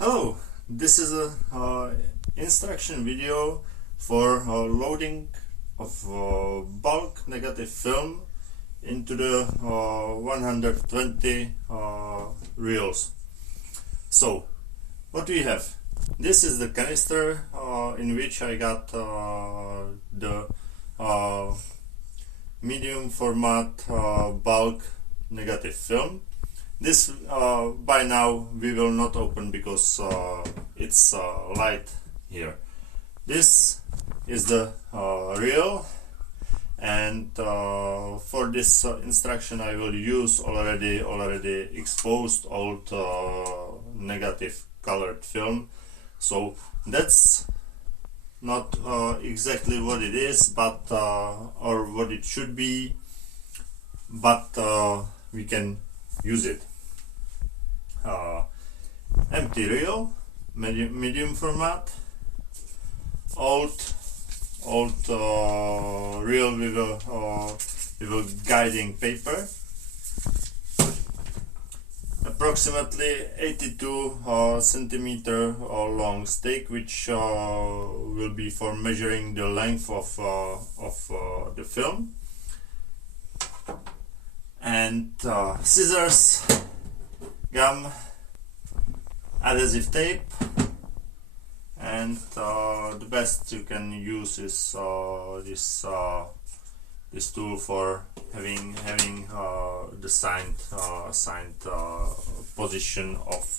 Hello, this is a instruction video for loading of bulk negative film into the 120 reels. So, what we have? This is the canister in which I got the medium format bulk negative film. This by now we will not open because it's light here. This is the reel, and for this instruction I will use already exposed old negative colored film. So that's not exactly what it is, but or what it should be, but we can use it. Empty reel, medium format, old reel with a guiding paper, approximately 82 centimeter long stick, which will be for measuring the length of the film, and scissors, gum, adhesive tape, and the best you can use is this tool for having the signed position of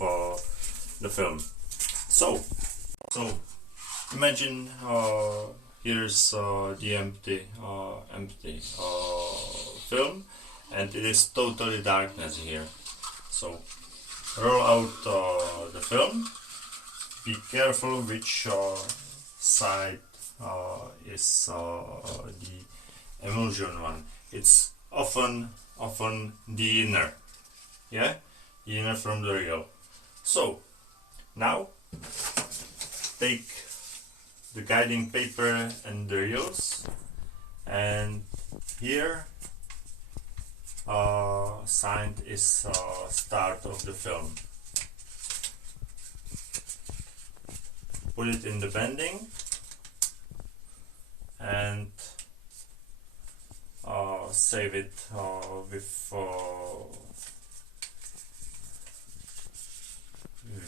the film. So imagine here's the empty film, and it is totally darkness here. So roll out the film. Be careful which side is the emulsion one. It's often the inner, the inner from the reel. So now take the guiding paper and the reels, and here signed is start of the film. Put it in the bending and save it with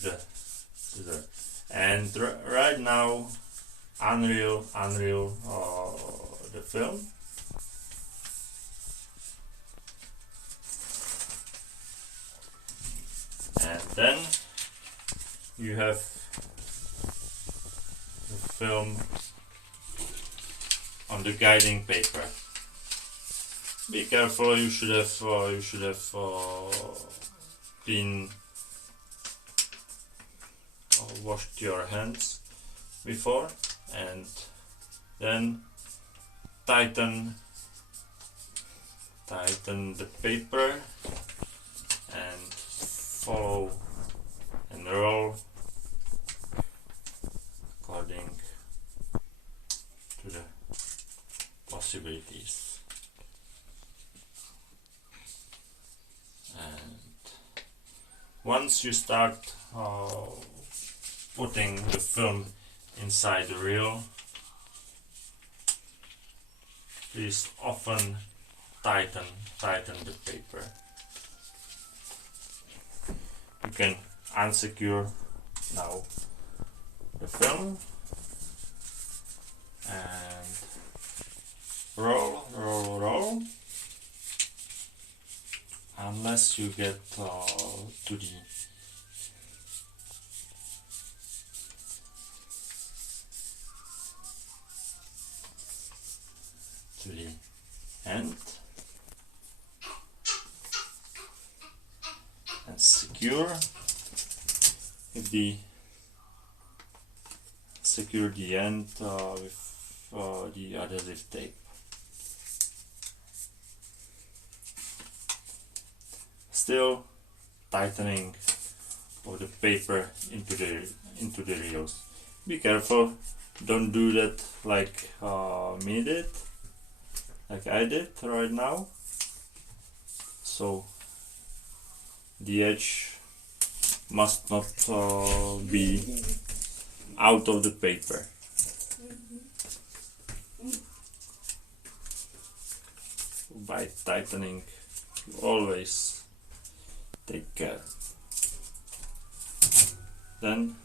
the scissor. And right now unreel the film. And then you have the film on the guiding paper. Be careful, you should have clean washed your hands before, and then tighten the paper and follow and roll according to the possibilities. And once you start putting the film inside the reel, please often tighten the paper. You can unsecure now the film and roll unless you get to the end and secure the end with the adhesive tape. Still tightening of the paper into the reels. Be careful, don't do that like me did, like I did right now. So the edge must not be out of the paper. By tightening, you always take care. Then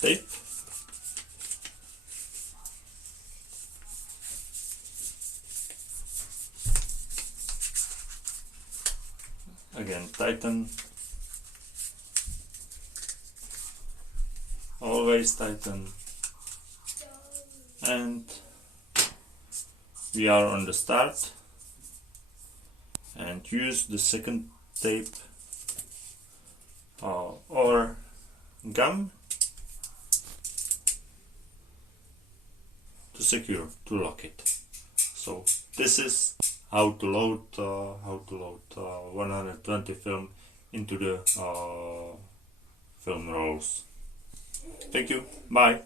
tape. Again, tighten. Always tighten. And we are on the start. And use the second tape or gum to secure, to lock it. So this is how to load 120 film into the film rolls. Thank you. Bye.